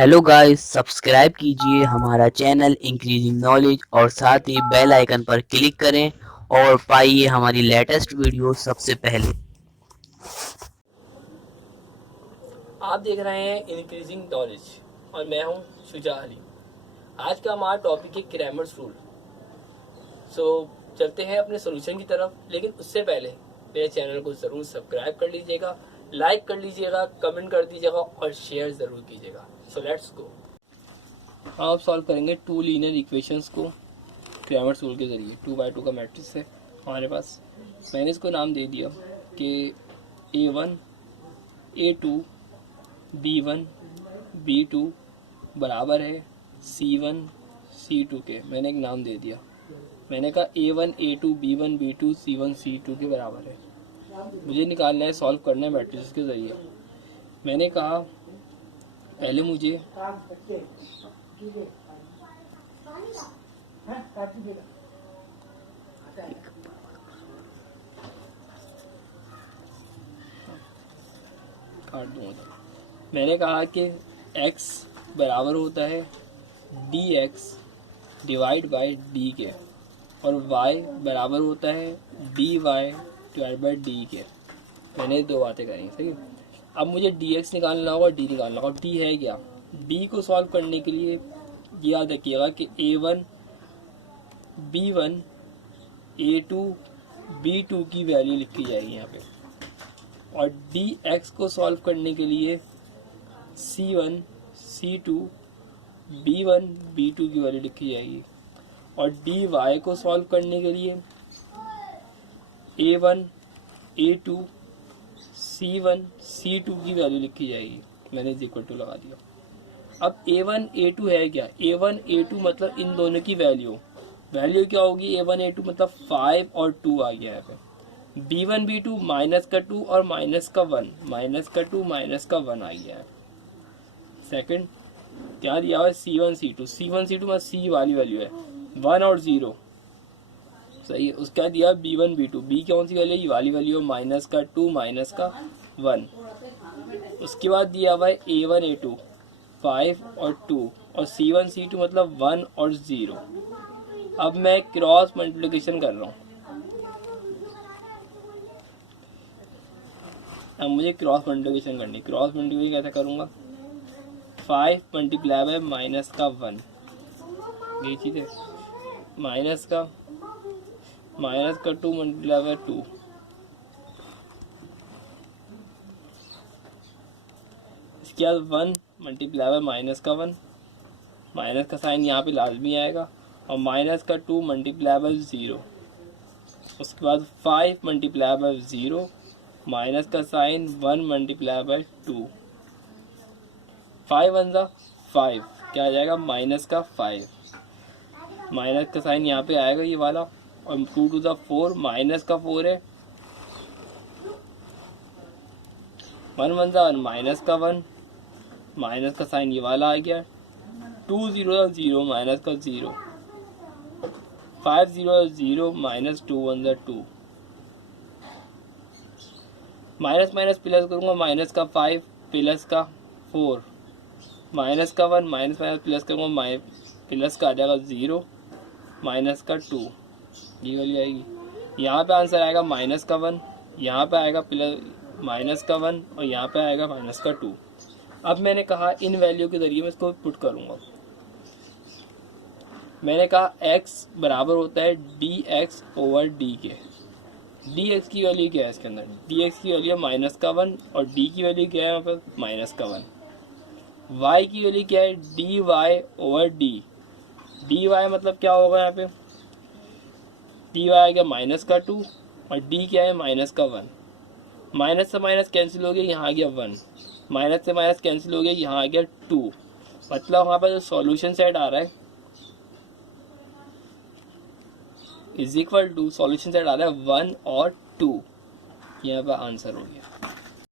Hello guys, subscribe कीजिए हमारा channel increasing knowledge और साथ ही बेल आइकन पर क्लिक करें और पाइए हमारी लेटेस्ट वीडियो सबसे पहले। आप देख रहे हैं इंक्रीजिंग नॉलेज और मैं हूं शुजा अली। आज का हमारा टॉपिक है ग्रामर रूल। सो चलते हैं अपने सोल्यूशन की तरफ, लेकिन उससे पहले मेरे चैनल को ज़रूर सब्सक्राइब कर लीजिएगा, लाइक कर लीजिएगा, कमेंट कर दीजिएगा और शेयर ज़रूर कीजिएगा। So let's go. आप सॉल्व करेंगे टू लीनियर इक्वेशंस को ग्रामर रूल के ज़रिए। 2x2 का मैट्रिक्स है हमारे पास। मैंने इसको नाम दे दिया कि A1 A2 B1 B2 बराबर है C1 C2 के। मैंने एक नाम दे दिया, मैंने कहा A1 A2 B1 B2 C1 C2 के बराबर है। मुझे निकालना है, सॉल्व करना है मैट्रिक्स के ज़रिए। मैंने कहा पहले मुझे काट दूँगा। मैंने कहा कि x बराबर होता है dx डिवाइड बाय डी के और y बराबर होता है dy डिवाइड बाय डी के। मैंने दो बातें करी, सही है। अब मुझे dx निकालना होगा, d निकालना होगा। d है क्या? d को सॉल्व करने के लिए याद रखिएगा कि a1 b1 a2 b2 की वैल्यू लिखी जाएगी यहाँ पे, और dx को सॉल्व करने के लिए c1 c2 b1 b2 की वैल्यू लिखी जाएगी, और dy को सॉल्व करने के लिए a1 a2 c1 c2 की वैल्यू लिखी जाएगी। मैंने इक्वल टू लगा दिया। अब a1 a2 है क्या? a1 a2 मतलब इन दोनों की वैल्यू क्या होगी? a1 a2 मतलब 5 और 2 आ गया है पे। b1 b2 माइनस का 2 और माइनस का 1, माइनस का 2 माइनस का 1 आ गया है। सेकंड क्या दिया हुआ है? c1 c2 में c वाली वैल्यू है 1 और 0, सही है। उसका दिया b1 b2, b कौन सी वैल्यू है? ये वाली वैल्यू है माइनस का 2 माइनस का 1। उसके बाद दिया हुआ है a1 a2 5 और 2 और c1 c2 मतलब 1 और 0। अब मैं क्रॉस मल्टीप्लिकेशन कर रहा हूँ। अब मुझे क्रॉस मल्टीप्लिकेशन करनी। क्रॉस मल्टीप्लिकेशन कैसे करूँगा? 5 मल्टीप्लाई बाय माइनस का 1, ये चीज़ है। माइनस का 2 मल्टीप्लाई बाय 2, इसके बाद 1 मल्टीप्लाई बाय माइनस का 1, माइनस का साइन यहाँ पे लाजमी आएगा, और माइनस का 2 मल्टीप्लाई बाय 0। उसके बाद 5 मल्टीप्लाई बाय 0, माइनस का साइन 1 मल्टीप्लाई बाय 2, 5 1 5, क्या आ जाएगा? माइनस का 5, माइनस का साइन यहाँ पे आएगा ये वाला, और 2 2 4, माइनस का 4 है, 1 1 1 माइनस का 1, माइनस का साइन ये वाला आ गया, 2 0 0 माइनस का 0, 5 0 0 माइनस 2 1 2, माइनस माइनस प्लस करूँगा, माइनस का 5 प्लस का 4, माइनस का 1 माइनस माइनस प्लस करूँगा, प्लस का आ जाएगा 0 माइनस का 2, ये वाली आएगी। यहाँ पे आंसर आएगा माइनस का 1, यहाँ पे आएगा प्लस माइनस का 1 और यहाँ पे आएगा माइनस का 2। अब मैंने कहा इन वैल्यू के ज़रिए मैं इसको पुट करूँगा। मैंने कहा x बराबर होता है dx ओवर डी के। dx की वैल्यू क्या है इसके अंदर? dx की वैल्यू है माइनस का 1 और d की वैल्यू क्या है यहाँ पर? माइनस का 1। y की वैल्यू क्या है? dy over d। dy मतलब क्या होगा यहाँ पे? dy आ गया माइनस का 2 और d क्या है? माइनस का 1। माइनस से माइनस कैंसिल हो गया, यहाँ आ गया 1, माइनस से माइनस कैंसिल हो गया, यहाँ आ गया 2। मतलब वहाँ पर जो सॉल्यूशन सेट आ रहा है is equal to, solution set आ रहा है 1 और 2, यहाँ पर आंसर हो गया।